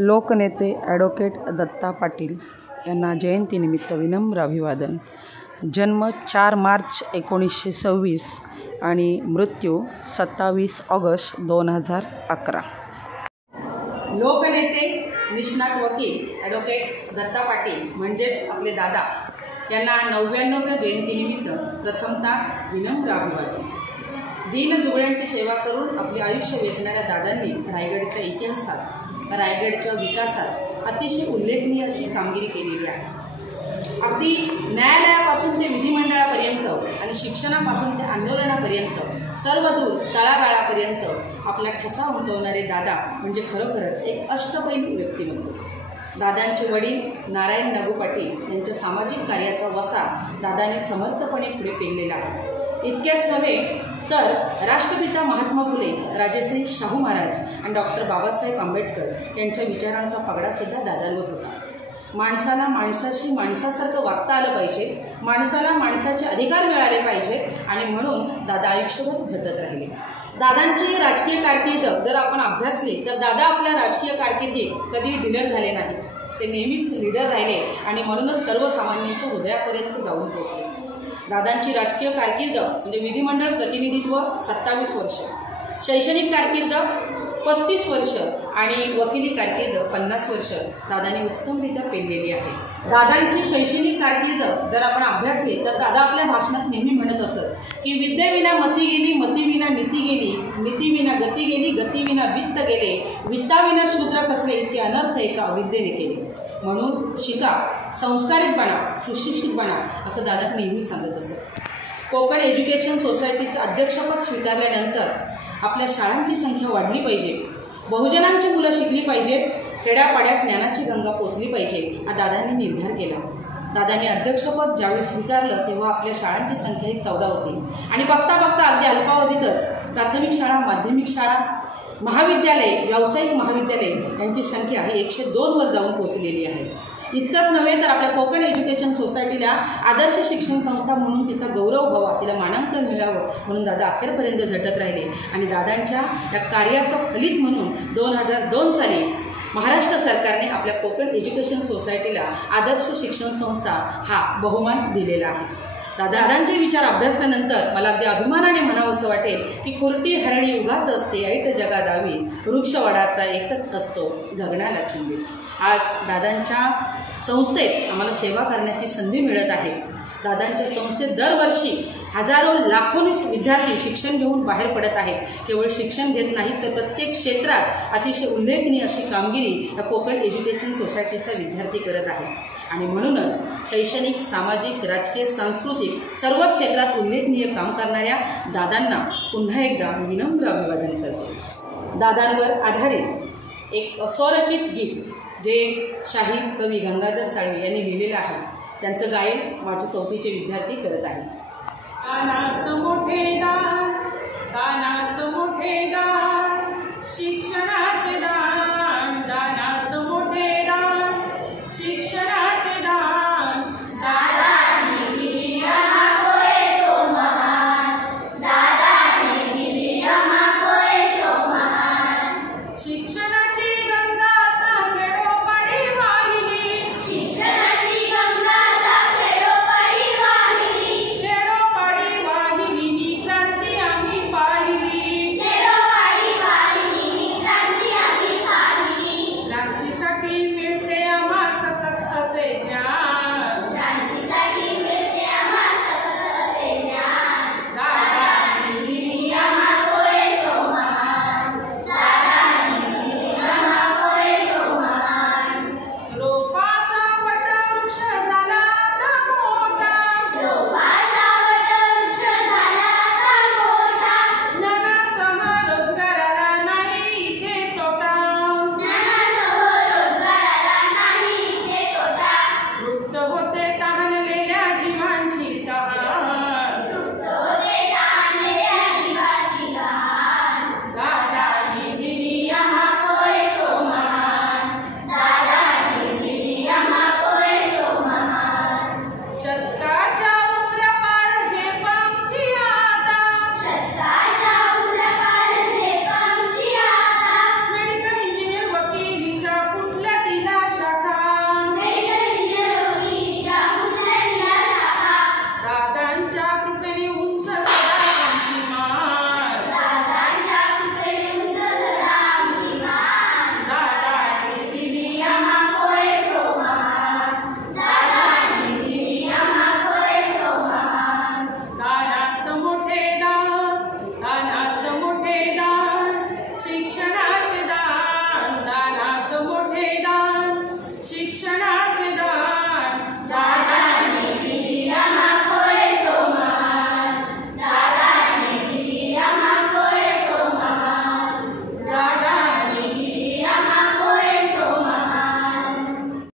लोकनेते ॲडव्होकेट दत्ता पाटील यांना जयंतीनिमित्त विनम्र अभिवादन। जन्म 4 मार्च 1926 आणि मृत्यू 27 ऑगस्ट 2011। लोकनेते निष्णात वकील ॲडव्होकेट दत्ता पाटील म्हणजेच आपले दादा यांना 99व्या जयंतीनिमित्त प्रथमतः विनम्र अभिवादन। दीनदुबळ्यांची सेवा करून आपले आयुष्य वेचणाऱ्या दादांनी रायगडच्या इतिहासात, रायगडच्या विकासात अतिशय उल्लेखनीय अशी कामगिरी केलेली आहे। अगदी न्यायालयापासून ते विधिमंडळापर्यंत आणि शिक्षणापासून ते आंदोलनापर्यंत सर्व दूर तळागाळापर्यंत आपला ठसा उमटवणारे दादा म्हणजे खरोखरच एक अष्टपैलू व्यक्तिमत्व। दादांचे वडील नारायण नागू पाटील यांच्या सामाजिक कार्याचा वसा दादाने समर्थपणे पुढे पेरलेला आहे। इतकेच नव्हे तर राष्ट्रपिता महात्मा फुले, राजश्री शाहू महाराज आणि डॉक्टर बाबासाहेब आंबेडकर यांच्या विचारांचा पगडासुद्धा दादांवर होता। माणसाला माणसाशी माणसासारखं वागता आलं पाहिजे, माणसाला माणसाचे अधिकार मिळाले पाहिजेत आणि म्हणून दादा आयुष्यभर झटत राहिले। दादांची राजकीय कारकीर्द जर आपण अभ्यासली तर दादा आपल्या राजकीय कारकिर्दीत कधी डिलर झाले नाही, ते नेहमीच लीडर राहिले आणि म्हणूनच सर्वसामान्यांच्या हृदयापर्यंत जाऊन पोहोचले। दादांची राजकीय कारकीर्द म्हणजे विधिमंडळ प्रतिनिधित्व 27 वर्ष, शैक्षणिक कारकीर्द 35 वर्ष आणि वकिली कारकीर्द 50 वर्ष दादांनी उत्तमरित्या पेललेली आहे। दादांची शैक्षणिक कारकीर्द जर आपण अभ्यासली तर दादा आपल्या भाषणात नेहमी म्हणत असत की विद्येविना मती गेली, मतीविना नीती गेली, नीतीविना गती गेली, गतीविना वित्त गेले, वित्ताविना शूद्र खचले, इतके अनर्थ एका अविद्येने केले। म्हणून शिका, संस्कारित बना, सुशिक्षित बना असं दादा नेहमी सांगत असत। कोकण एज्युकेशन सोसायटीचं अध्यक्षपद स्वीकारल्यानंतर आपल्या शाळांची संख्या वाढली पाहिजे, बहुजनांची मुलं शिकली पाहिजेत, खेड्यापाड्यात ज्ञानाची गंगा पोचली पाहिजे हा दादांनी निर्धार केला। दादांनी अध्यक्षपद ज्यावेळी स्वीकारलं तेव्हा आपल्या शाळांची संख्या ही 14 होती आणि बघता बघता अगदी अल्पावधीतच प्राथमिक शाळा, माध्यमिक शाळा, महाविद्यालय, व्यावसायिक महाविद्यालय यांची संख्या ही 102 वर जाऊन पोहोचलेली आहे। इतकंच नव्हे तर आपल्या कोकण एज्युकेशन सोसायटीला आदर्श शिक्षण संस्था म्हणून तिचा गौरव व्हावा, तिला मानांकन मिळावं म्हणून दादा अखेरपर्यंत झटत राहिले आणि दादांच्या या कार्याचं फलित म्हणून 2002 साली महाराष्ट्र सरकारने आपल्या कोकण एज्युकेशन सोसायटीला आदर्श शिक्षण संस्था हा बहुमान दिलेला आहे। दादांचे विचार अभ्यासल्यानंतर मला अगदी अभिमानाने म्हणावंसं वाटेल की खुरटी हरणी उगाच असते, ऐट जगा दावी, वृक्षवडाचा एकच असतो गगनाला चुंबी। आज दादांच्या संस्थेत आम्हाला सेवा करण्याची संधी मिळत आहे। दादांच्या संस्थेत दरवर्षी हजारो लाखोनी विद्यार्थी शिक्षण घेऊन बाहेर पडत आहेत। केवळ शिक्षण घेत नाहीत तर प्रत्येक क्षेत्रात अतिशय उल्लेखनीय अशी कामगिरी या कोकण एज्युकेशन सोसायटीचा विद्यार्थी करत आहेत आणि म्हणूनच शैक्षणिक, सामाजिक, राजकीय, सांस्कृतिक सर्वच क्षेत्रात उल्लेखनीय काम करणाऱ्या दादांना पुन्हा एकदा विनम्र अभिवादन करतो। दादांवर आधारित एक स्वरचित गीत जे शाहीर कवी गंगाधर साळवे यांनी लिहिलेलं आहे, त्यांचं गायन माझे 4थीचे विद्यार्थी करत आहेत। दानात मोठे दान, दानात मोठे दान, शिक्षणा